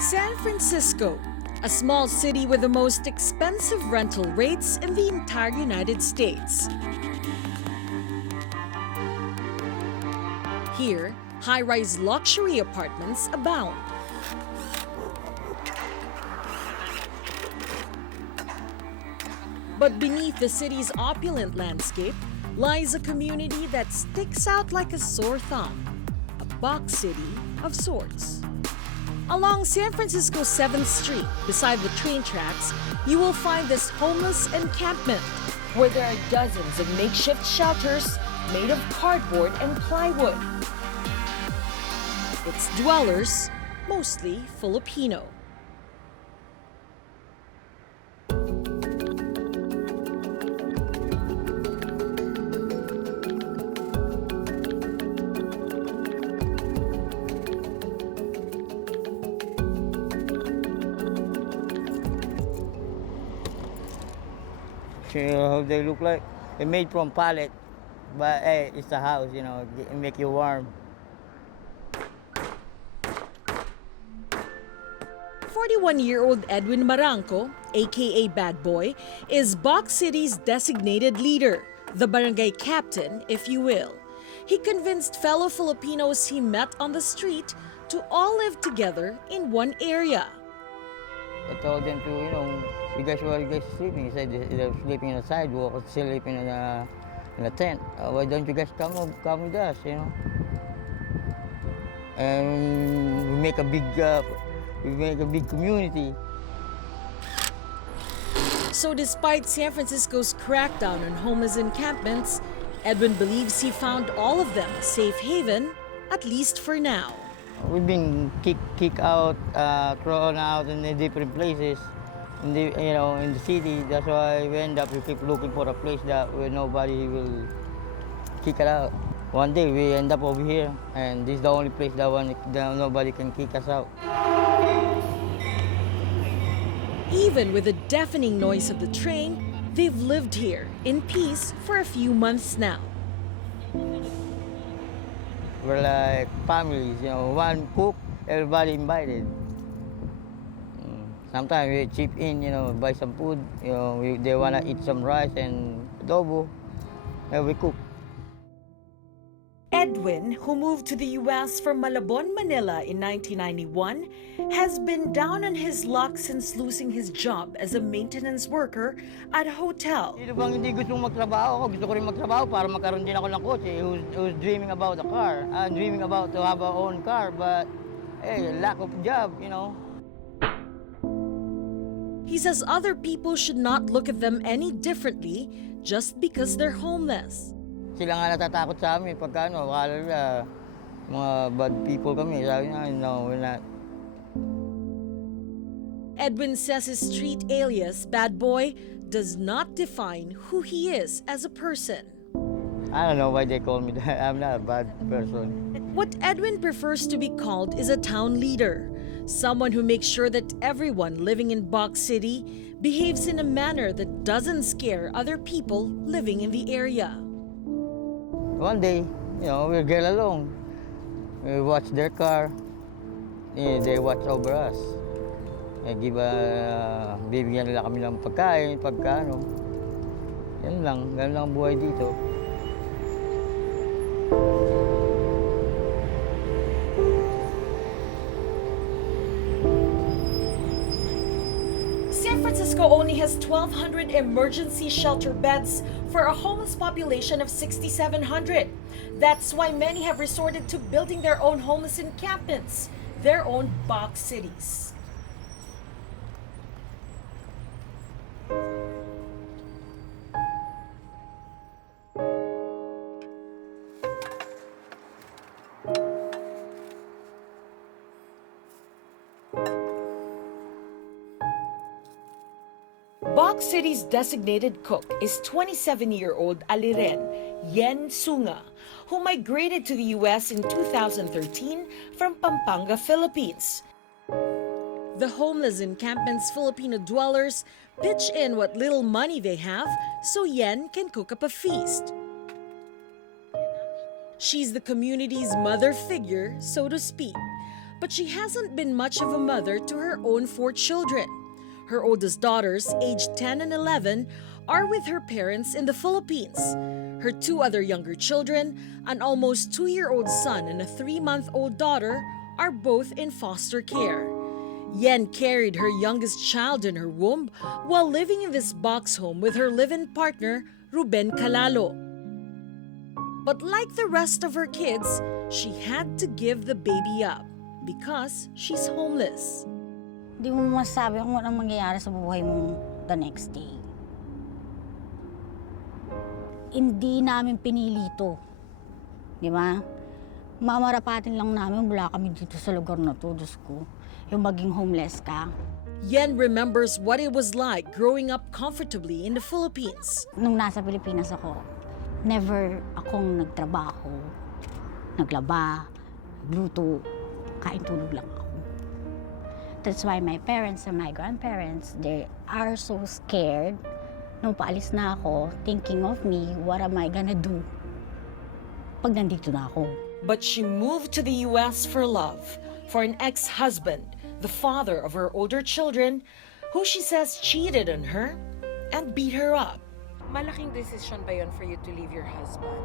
San Francisco, a small city with the most expensive rental rates in the entire United States. Here, high-rise luxury apartments abound. But beneath the city's opulent landscape lies a community that sticks out like a sore thumb, a box city of sorts. Along San Francisco's 7th Street, beside the train tracks, you will find this homeless encampment where there are dozens of makeshift shelters made of cardboard and plywood. Its dwellers, mostly Filipino. How they look like? They're made from pallet, but hey, it's a house, you know, it make you warm. 41-year-old Edwin Maranco, aka Bad Boy, is Box City's designated leader, the barangay captain, if you will. He convinced fellow Filipinos he met on the street to all live together in one area. I told them to, where you guys sleeping? He said they're sleeping on the sidewalk or sleeping in a tent. Why don't you guys come with us, And we make a big community. So despite San Francisco's crackdown on homeless encampments, Edwin believes he found all of them a safe haven, at least for now. We've been kicked out, thrown out in the different places, in the city. That's why we end up, we keep looking for a place where nobody will kick it out. One day we end up over here, and this is the only place that nobody can kick us out. Even with the deafening noise of the train, they've lived here in peace for a few months now. We're like families, one cook, everybody invited. Sometimes we chip in, buy some food. They want to eat some rice and adobo, and we cook. Edwin, who moved to the U.S. from Malabon, Manila in 1991, has been down on his luck since losing his job as a maintenance worker at a hotel. Sino bang hindi gustong magtrabaho? Gusto ko rin magtrabaho para magkaroon din ako ng kotse. Who's dreaming about a car. I'm dreaming about to have our own car, but hey, lack of job, He says other people should not look at them any differently just because they're homeless. Sila nga natatakot sa amin pagka akala nila mga bad people kami. Sabi nga, no, we're not. Edwin says his street alias, Bad Boy, does not define who he is as a person. I don't know why they call me that. I'm not a bad person. What Edwin prefers to be called is a town leader, someone who makes sure that everyone living in Box City behaves in a manner that doesn't scare other people living in the area. One day, we'll get along. We watch their car. They watch over us. Bibigyan nila kami ng pagkain, Yan lang ang buhay dito. San Francisco only has 1,200 emergency shelter beds for a homeless population of 6,700. That's why many have resorted to building their own homeless encampments, their own box cities. Box City's designated cook is 27-year-old Alireen who migrated to the U.S. in 2013 from Pampanga, Philippines. The homeless encampment's Filipino dwellers pitch in what little money they have so Yen can cook up a feast. She's the community's mother figure, so to speak. But she hasn't been much of a mother to her own 4 children. Her oldest daughters, aged 10 and 11, are with her parents in the Philippines. Her 2 other younger children, an almost 2-year-old son and a 3-month-old daughter, are both in foster care. Yen carried her youngest child in her womb while living in this box home with her live-in partner, Ruben Calalo. But like the rest of her kids, she had to give the baby up because she's homeless. Hindi mo masasabi kung anong mangyayari sa buhay mo the next day. Hindi namin pinili ito. Di ba? Mamarapatin lang namin, wala kami dito sa lugar na to, Diyos ko. Yung maging homeless ka. Yen remembers what it was like growing up comfortably in the Philippines. Nung nasa Pilipinas ako, never akong nagtrabaho, naglaba, nagluto, kain tulog lang ako. That's why my parents and my grandparents, they are so scared. Nung paalis na ako, thinking of me, what am I gonna do pag nandito na ako? But she moved to the US for love, for an ex-husband, the father of her older children, who she says cheated on her and beat her up. Malaking decision ba yun for you to leave your husband?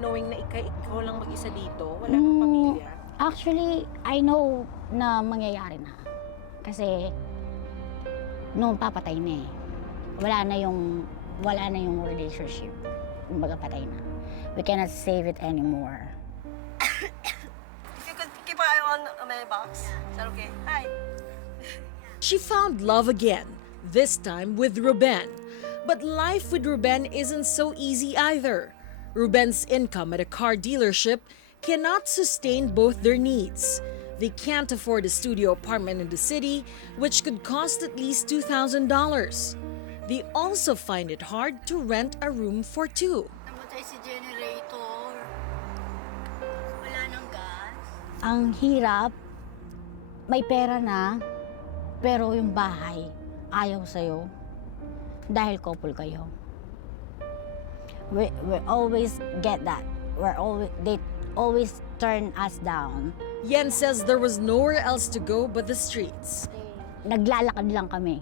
Knowing na ikaw lang mag-isa dito, wala kang pamilya? Actually, I know na mangyayari na. Kasi, noong papatay na eh. Wala na yung relationship. Kumbaga patay na. We cannot save it anymore. If you could keep an eye on my box, is that okay? Hi. She found love again, this time with Ruben. But life with Ruben isn't so easy either. Ruben's income at a car dealership cannot sustain both their needs. They can't afford a studio apartment in the city, which could cost at least $2,000. They also find it hard to rent a room for 2. Namatay si generator. Wala nang gas. Ang hirap, may pera na, pero yung bahay, ayaw sa'yo. Dahil couple kayo. We always get that. They always turn us down. Yen says there was nowhere else to go but the streets. Naglalakad lang kami,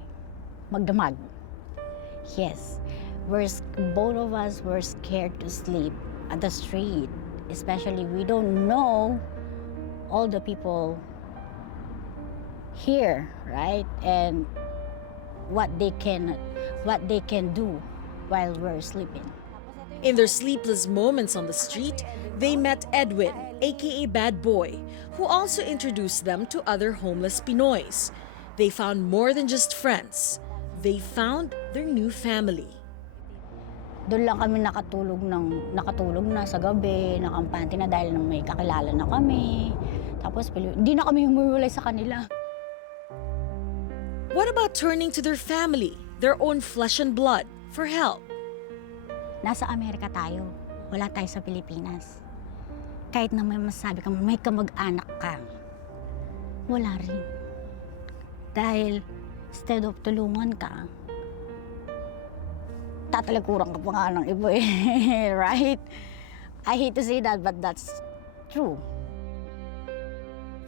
magdamag. Yes, both of us were scared to sleep at the street. Especially we don't know all the people here, right? And what they can do while we're sleeping. In their sleepless moments on the street, they met Edwin, aka Bad Boy, who also introduced them to other homeless Pinoys. They found more than just friends. They found their new family. Doon lang kami nakatulog na sa gabi, nakampante na dahil nang may kakilala na kami. Tapos hindi na kami humuwalay sa kanila. What about turning to their family, their own flesh and blood, for help? Nasa Amerika tayo. Wala tayo sa Pilipinas. Kahit na may masabi kang may kamag-anak ka, wala rin. Dahil instead of tulungan ka, tatalikuran ka pa nga ng iba eh. Right? I hate to say that, but that's true.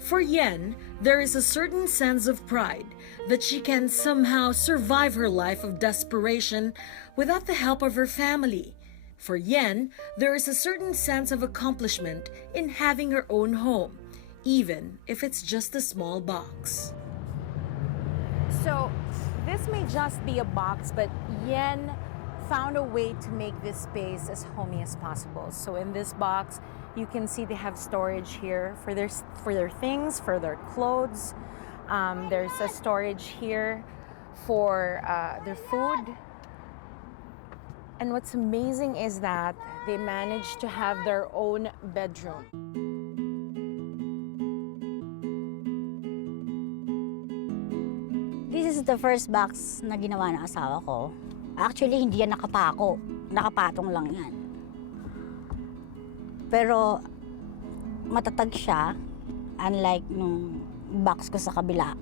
For Yen, there is a certain sense of pride that she can somehow survive her life of desperation without the help of her family. For Yen, there is a certain sense of accomplishment in having her own home, even if it's just a small box. So, this may just be a box, but Yen found a way to make this space as homey as possible. So in this box, you can see they have storage here for their things, for their clothes. There's a storage here for their food. And what's amazing is that they managed to have their own bedroom. This is the first box na ginawa ng asawa ko. Actually, hindi yan nakapako. Nakapatong lang yan. Pero matatag siya, unlike nung box ko sa kabila.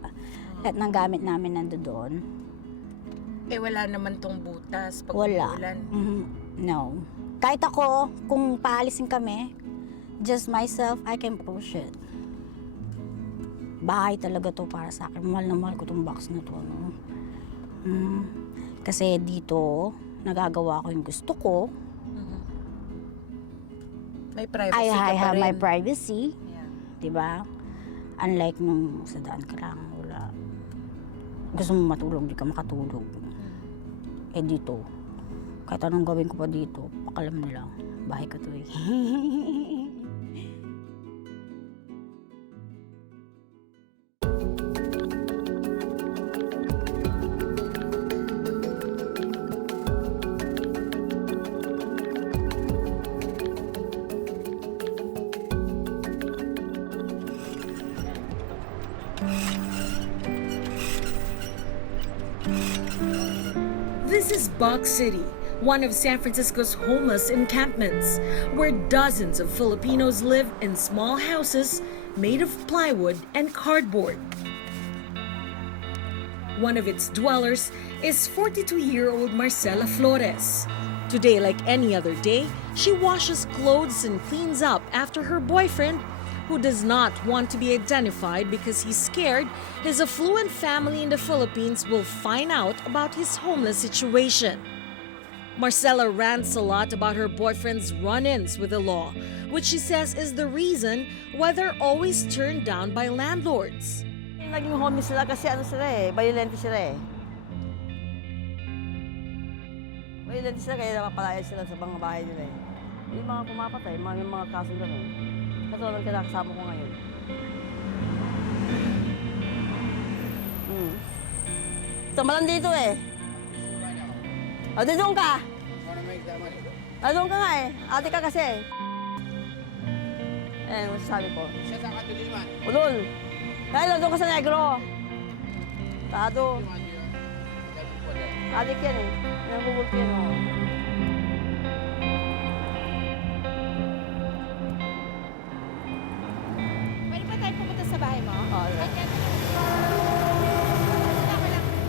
Lahat ng gamit namin nandoon. Eh wala naman tong butas pag Wala. umuulan. No. Kahit ako, kung paalisin kami, just myself, I can push it. bahay talaga to para sa akin. Mahal na mahal ko tong box na to. No? Kasi dito, nagagawa ko yung gusto ko. May privacy I ka pa have rin. my privacy. Yeah. Diba? Unlike nung sa daan ka lang, wala. Gusto mo matulog, di ka makatulog. Eh dito, kahit anong gawin ko pa dito, pakalam nila. Bahay ko to eh. This is Box City, one of San Francisco's homeless encampments, where dozens of Filipinos live in small houses made of plywood and cardboard. One of its dwellers is 42-year-old Marcela Flores. Today, like any other day, she washes clothes and cleans up after her boyfriend, who does not want to be identified because he's scared his affluent family in the Philippines will find out about his homeless situation. Marcela rants a lot about her boyfriend's run-ins with the law, which she says is the reason why they're always turned down by landlords. Naging homeless sila kasi ano sila eh, violent sila eh. Violent sila kaya napapalaya sila sa mga bahay nila eh. Yung mga pumapatay, yung mga kaso gano'n. Katulad ng kinakasama ko ngayon. Samalan dito eh. O, doon ka. Doon ka nga eh. Ate ka kasi eh. Eh, masasabi ko. Siya sa katiliman. Ulol. Kaya doon ka sa negro. Tado. Adik yan eh. Nangugulp yan oh. Pwede ba tayo pumunta sa bahay mo? Oo.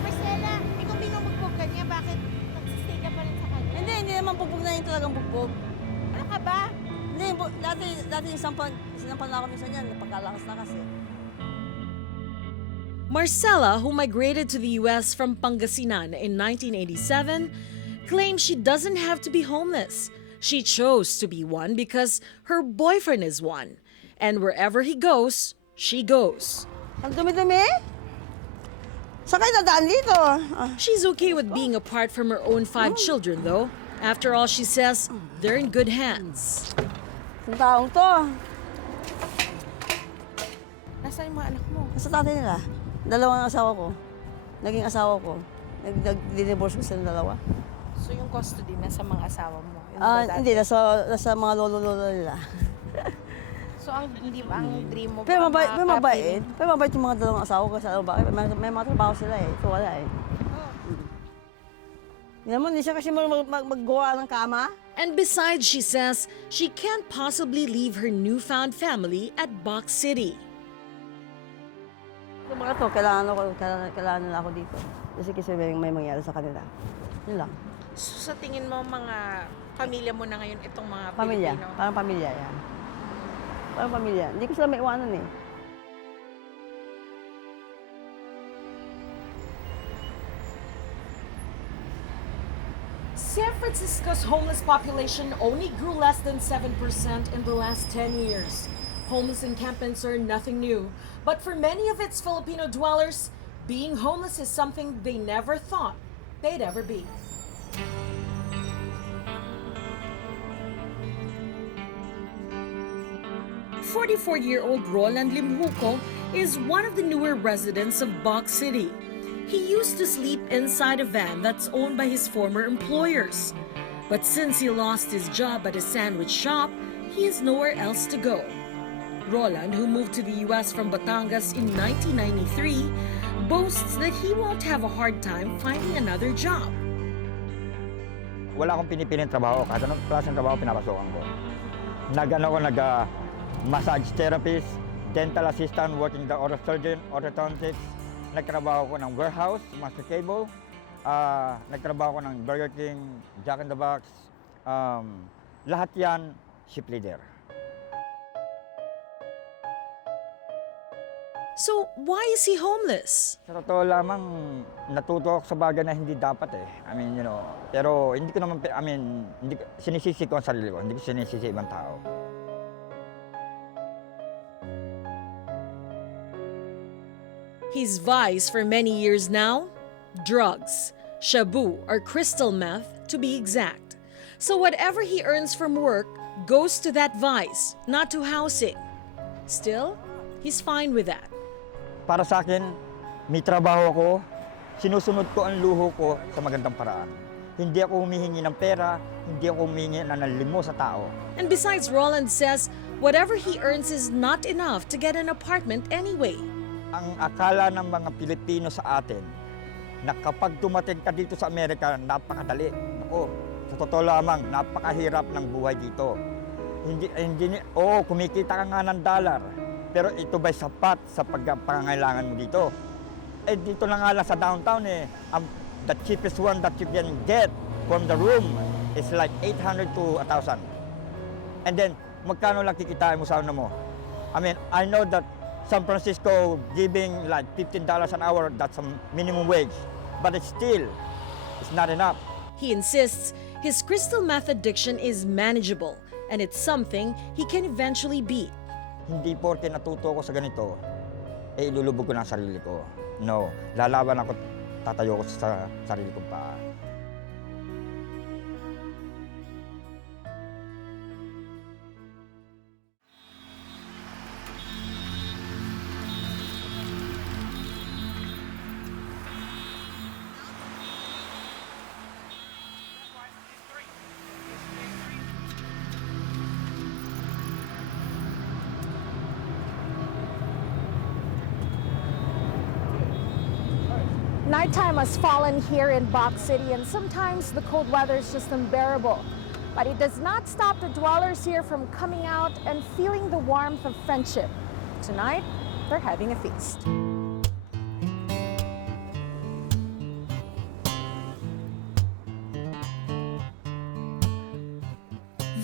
Marcela, ikaw binubugbog ka niya. Bakit nagsistay ka pa rin sa kanya? Hindi naman bugbog na yung talagang bugbog. Ano ka ba? Hindi, dati sinampan na ako minsan yan. Napagkalakas na kasi. Marcela, who migrated to the U.S. from Pangasinan in 1987, claims she doesn't have to be homeless. She chose to be one because her boyfriend is one. And wherever he goes, she goes. Ang dumi-dumi? Saan kayo dadaan dito? She's okay with being apart from her own 5 children, though. After all, she says they're in good hands. Ang taong to. Nasaan yung mga anak mo? Nasa tatay nila. Dalawang asawa ko. Naging asawa ko. Nag-divorce ko silang dalawa. So yung custody na sa mga asawa mo? Yun ba dati? Hindi, nasa mga lolo-lolo nila. So ang dream mo Pero ba? mabait. Pero mabait yung mga dalawang asawa ko. Sa bakit? May mga trabaho sila eh. Ito wala eh. Hindi naman, hindi siya kasi maggawa ng kama. And besides, she says she can't possibly leave her newfound family at Box City. Yung mga to, kailangan nila ako dito. Kasi may mangyari sa kanila. Yun lang. So sa tingin mo mga pamilya mo na ngayon itong mga Pamilya. Pilipino? Parang pamilya yan. Parang pamilya. Hindi ko sila maiwanan eh. San Francisco's homeless population only grew less than 7% in the last 10 years. Homeless encampments are nothing new, but for many of its Filipino dwellers, being homeless is something they never thought they'd ever be. "44-year-old Roland Limhuco is one of the newer residents of Box City. He used to sleep inside a van that's owned by his former employers. But since he lost his job at a sandwich shop, he has nowhere else to go. Roland, who moved to the U.S. from Batangas in 1993, boasts that he won't have a hard time finding another job. Wala akong pinipiling trabaho. Kahit anong klaseng trabaho pinapasokan ko. Massage therapist, dental assistant, working the oral surgeon, orthodontics. Nagtrabaho ko ng warehouse, master cable. Nagtrabaho ko ng Burger King, Jack in the Box. Lahat yan, ship leader. So why is he homeless? Sa totoo lamang, natuto ako sa bagay na hindi dapat eh. I mean, pero hindi ko naman, sinisisi ko ang sarili ko, hindi ko sinisisi ibang tao. His vice for many years now? Drugs, shabu or crystal meth to be exact. So whatever he earns from work goes to that vice, not to housing. Still, he's fine with that. Para sa akin, may trabaho ako, sinusunod ko ang luho ko sa magandang paraan. Hindi ako humihingi ng pera, hindi ako humihingi ng limo sa tao. And besides, Roland says whatever he earns is not enough to get an apartment anyway. Ang akala ng mga Pilipino sa atin, na kapag dumating ka dito sa Amerika, napakadali. Ako, sa totoo lamang, napakahirap ng buhay dito. Kumikita ka nga ng dollar, pero ito ba'y sapat sa pangangailangan mo dito? Eh, dito na nga lang sa downtown the cheapest one that you can get from the room is like 800 to 1,000. And then, magkano lang kikitain mo sa ano mo? I mean, I know that San Francisco giving like $15 an hour, that's a minimum wage. But it's not enough. He insists his crystal meth addiction is manageable and it's something he can eventually beat. Hindi porke natuto ko sa ganito, ilulubog ko ng sarili ko. No, lalaban ako, tatayo ko sa sarili kong paa. Nighttime has fallen here in Box City, and sometimes the cold weather is just unbearable. But it does not stop the dwellers here from coming out and feeling the warmth of friendship. Tonight, they're having a feast.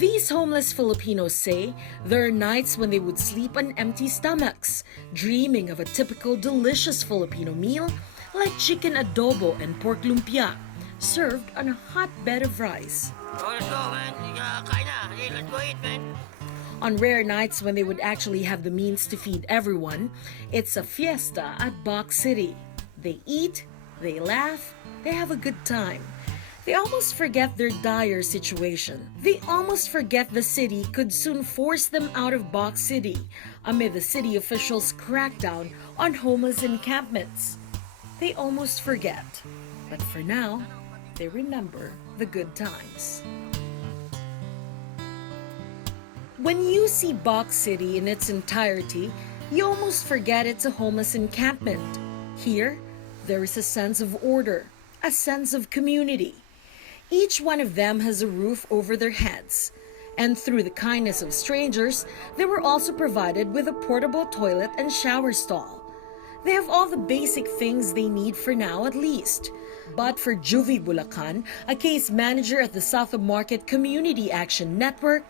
These homeless Filipinos say there are nights when they would sleep on empty stomachs, dreaming of a typical delicious Filipino meal like chicken adobo and pork lumpia, served on a hot bed of rice. Oh, let's go, man. Kain na. Hey, let's go eat, man. On rare nights when they would actually have the means to feed everyone, it's a fiesta at Box City. They eat, they laugh, they have a good time. They almost forget their dire situation. They almost forget the city could soon force them out of Box City amid the city officials' crackdown on homeless encampments. They almost forget, but for now, they remember the good times. When you see Box City in its entirety, you almost forget it's a homeless encampment. Here, there is a sense of order, a sense of community. Each one of them has a roof over their heads. And through the kindness of strangers, they were also provided with a portable toilet and shower stall. They have all the basic things they need for now at least. But for Juvie Bulacan, a case manager at the South of Market Community Action Network,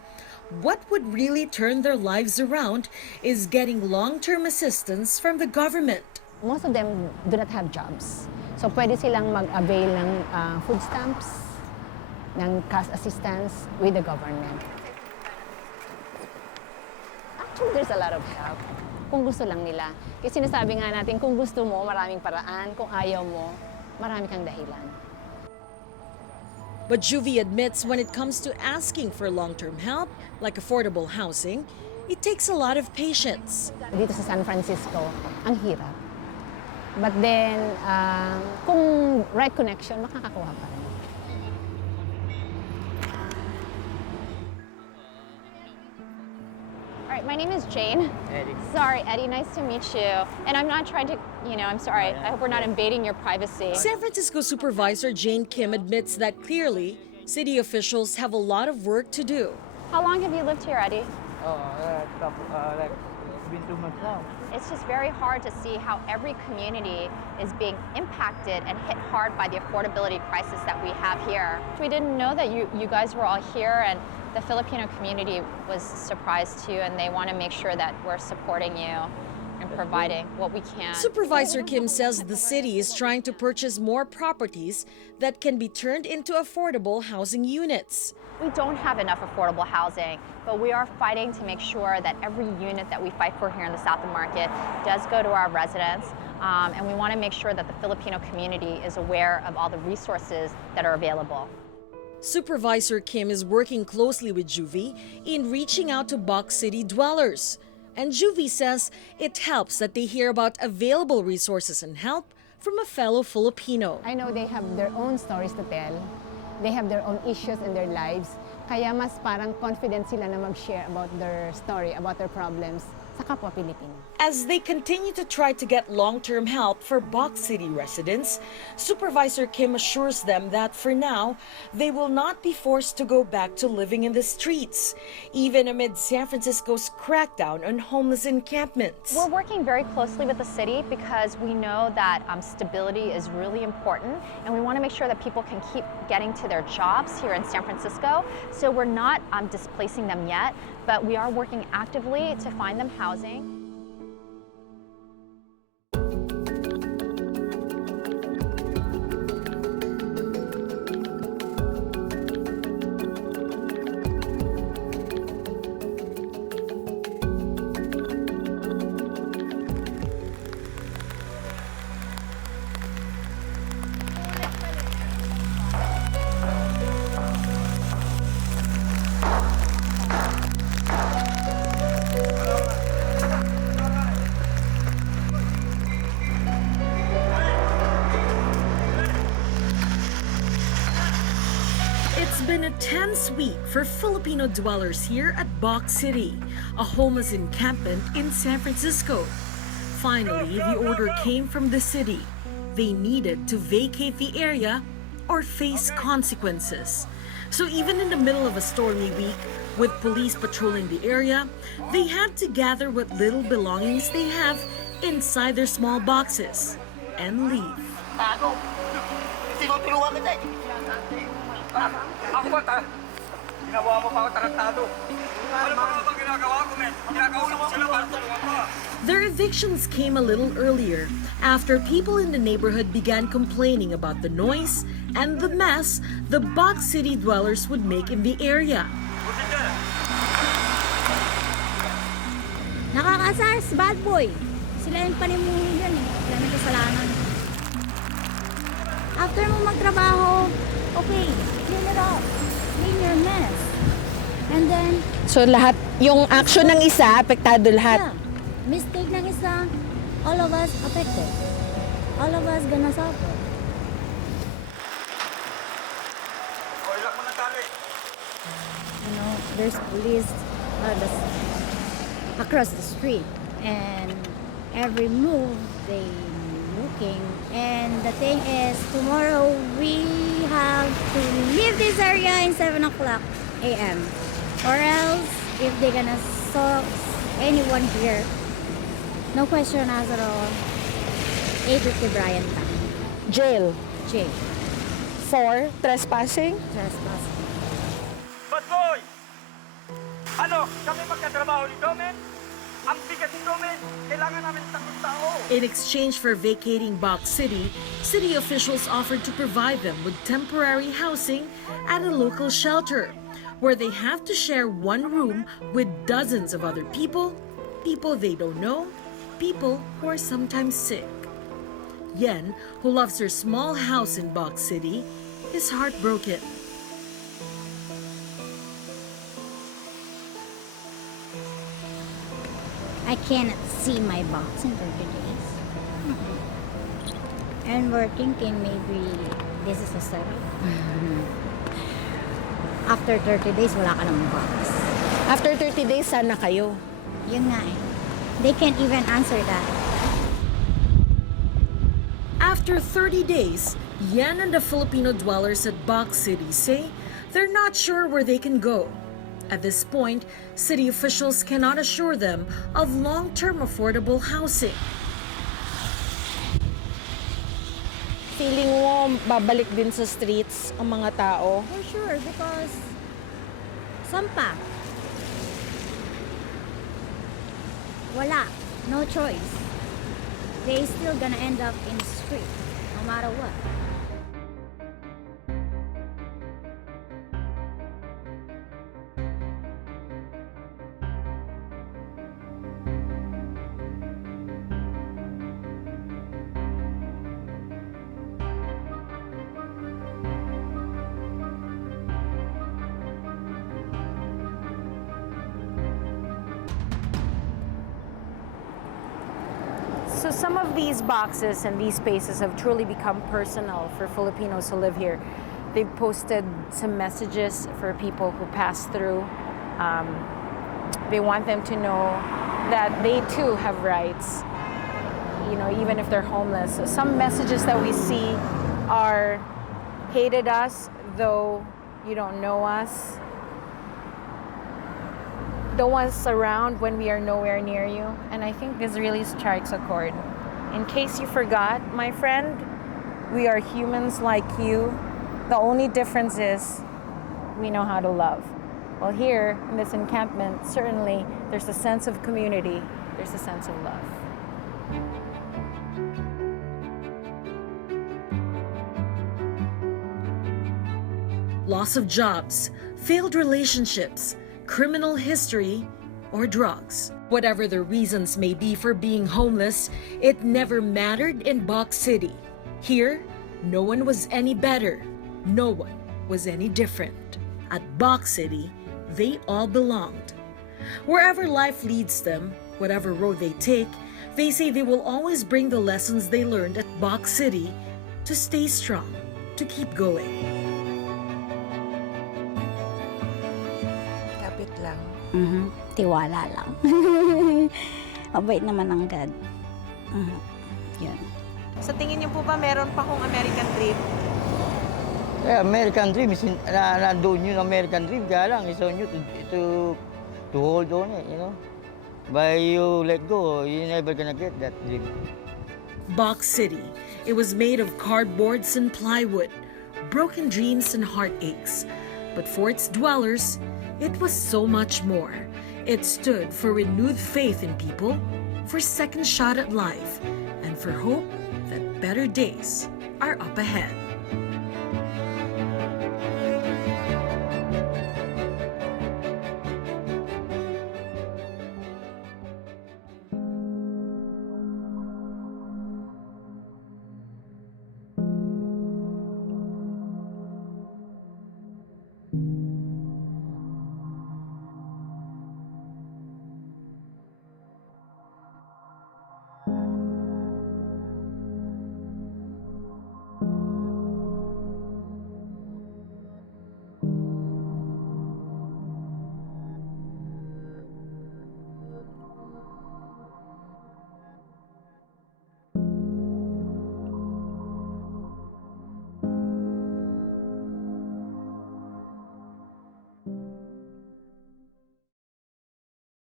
what would really turn their lives around is getting long-term assistance from the government. Most of them do not have jobs. So pwede silang mag-avail ng food stamps, ng cash assistance with the government. Actually, there's a lot of help. Kung gusto lang nila. Kasi sinasabi nga natin, kung gusto mo, maraming paraan. Kung ayaw mo, marami kang dahilan. But Juvie admits when it comes to asking for long-term help, like affordable housing, it takes a lot of patience. Dito sa San Francisco, ang hirap. But then, kung right connection, makakakuha pa rin. All right, my name is Jane. Eddie. Sorry, Eddie, nice to meet you. And I'm not trying to, I'm sorry. I hope we're not invading your privacy. San Francisco Supervisor Jane Kim admits that clearly, city officials have a lot of work to do. How long have you lived here, Eddie? It's been 2 months now. It's just very hard to see how every community is being impacted and hit hard by the affordability crisis that we have here. We didn't know that you guys were all here, and the Filipino community was surprised too, and they want to make sure that we're supporting you. and providing what we can. Supervisor Kim says the city is trying to purchase more properties that can be turned into affordable housing units. We don't have enough affordable housing, but we are fighting to make sure that every unit that we fight for here in the South Market does go to our residents. And we want to make sure that the Filipino community is aware of all the resources that are available. Supervisor Kim is working closely with Juvie in reaching out to Box City dwellers. And Juvie says it helps that they hear about available resources and help from a fellow Filipino. I know they have their own stories to tell. They have their own issues in their lives. Kaya mas parang confident sila na mag-share about their story, about their problems sa kapwa Pilipino. As they continue to try to get long-term help for Box City residents, Supervisor Kim assures them that for now, they will not be forced to go back to living in the streets, even amid San Francisco's crackdown on homeless encampments. We're working very closely with the city because we know that stability is really important, and we want to make sure that people can keep getting to their jobs here in San Francisco. So we're not displacing them yet, but we are working actively to find them housing. It's been a tense week for Filipino dwellers here at Box City, a homeless encampment in San Francisco. Finally, the order came from the city. They needed to vacate the area or face consequences. So even in the middle of a stormy week, with police patrolling the area, they had to gather what little belongings they have inside their small boxes and leave. Ako ba? Ginawa mo pa ako tarantado. Ano ba ginagawa ko, men? Ginagawa ko sila para tulungan ko. Their evictions came a little earlier after people in the neighborhood began complaining about the noise and the mess the Box City dwellers would make in the area. Nakakasars, bad boy. Sila yung panimuhin yan eh. Sila may kasalanan. After mo magtrabaho, okay, clean it up. Clean your mess. And then, So lahat, yung action ng isa, apektado lahat. yeah, mistake ng isa, all of us affected. All of us gonna suffer. Ilak mo na tali. You know, there's police across the street, and every move they looking. And the thing is, tomorrow we have to leave this area in 7 o'clock a.m. Or else, if they're gonna saw anyone here, no question asked at all, 8:50 Bryant time. Jail. Jail. For trespassing. Trespassing. Bad boy! Ano? Kami magkatrabaho nito, men? Ang bigat nito, men. Kailangan namin ng tao. In exchange for vacating Box City, city officials offered to provide them with temporary housing at a local shelter, where they have to share one room with dozens of other people, people they don't know, people who are sometimes sick. Yen, who loves her small house in Box City, is heartbroken. I cannot see my box in 30 days. And we're thinking maybe this is a setup. After 30 days, wala ka ng box. After 30 days, sana kayo. Yun nga eh. They can't even answer that. After 30 days, Yen and the Filipino dwellers at Box City say they're not sure where they can go. At this point, city officials cannot assure them of long-term affordable housing. Feeling mo babalik din sa streets ang mga tao? For sure, because sampa. Wala. no choice. They still gonna end up in the street, no matter what. So some of these boxes and these spaces have truly become personal for Filipinos who live here. They've posted some messages for people who pass through. They want them to know that they too have rights, you know, even if they're homeless. So some messages that we see are hated us, though you don't know us. Don't want us around when we are nowhere near you. And I think this really strikes a chord. In case you forgot, my friend, we are humans like you. The only difference is we know how to love. Well, here in this encampment, certainly there's a sense of community, there's a sense of love. Loss of jobs, failed relationships, criminal history, or drugs. Whatever the reasons may be for being homeless, it never mattered in Box City. Here, no one was any better. No one was any different. At Box City, they all belonged. Wherever life leads them, whatever road they take, they say they will always bring the lessons they learned at Box City to stay strong, to keep going. Kapit lang. Tiwala lang. Mabait naman ang God. Yun. Sa tingin niyo po ba meron pa kong American dream? Yeah, American dream is nandun yung American dream, kaya lang it's on you to hold on it, you know. By you let go, you're never gonna get that dream. Box City. It was made of cardboards and plywood, broken dreams and heartaches. But for its dwellers, it was so much more. It stood for renewed faith in people, for second shot at life, and for hope that better days are up ahead.